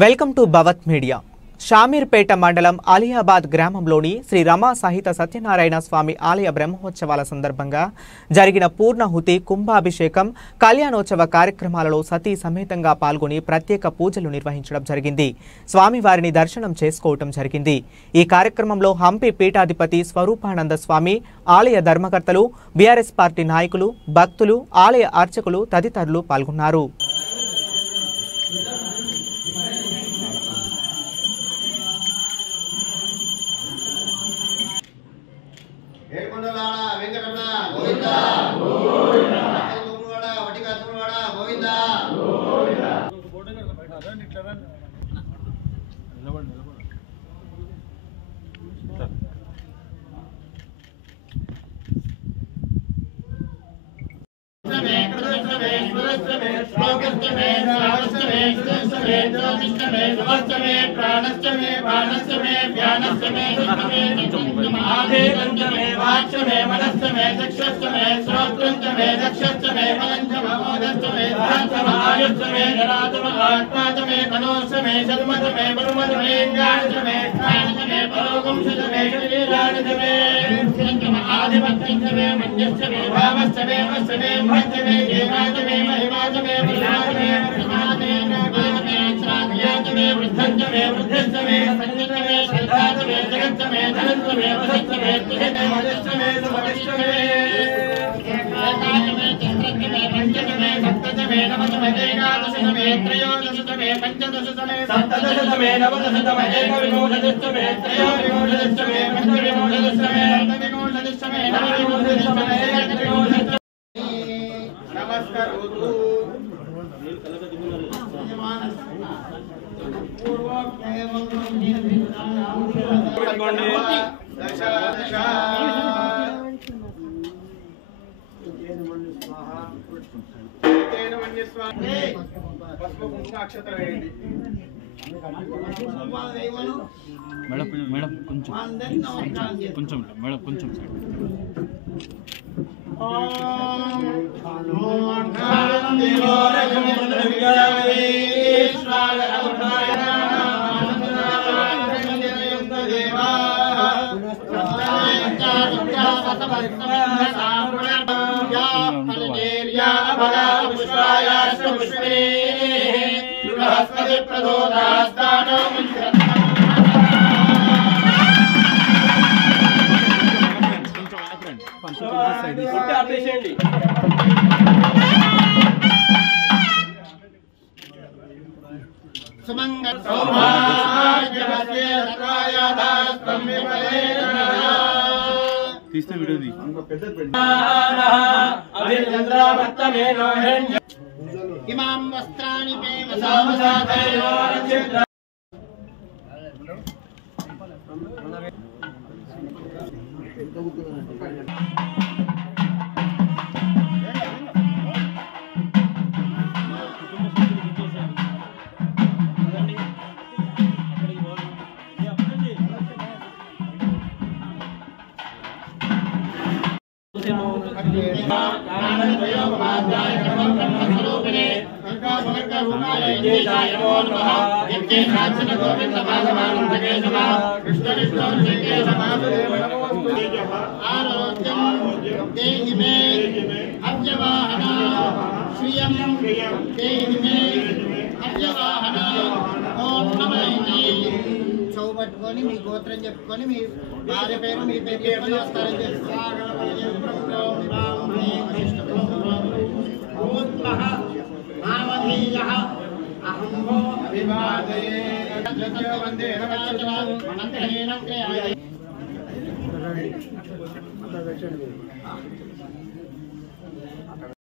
Welcome to Bhavat media. Shamirpet మండలం అలియాబాద్ గ్రామంలోని శ్రీ రమా సహిత సత్యనారాయణ స్వామి ఆలయ బ్రహ్మోత్సవాల సందర్భంగా జరిగిన పూర్ణహుతి కుంభాభిషేకం కళ్యాణోత్సవ కార్యక్రమాలలో సతీ సమేతంగా పాల్గొని ప్రత్యేక పూజలు నిర్వహించడం జరిగింది. స్వామివారిని దర్శనం చేసుకోవటం జరిగింది. ఈ కార్యక్రమంలో హంపి పీఠాధిపతి స్వరూపానంద స్వామి, ఆలయ ధర్మకర్తలు, బీఆర్ఎస్ పార్టీ నాయకులు, భక్తులు, ఆలయ అర్చకులు తదితరులు పాల్గొన్నారు. పట్టుకొని మీ గోత్రం చెప్పుకొని మీ భార్య పేరు మీ పేరు చెప్పుకొని నమస్కారం చేసుకోవాలి.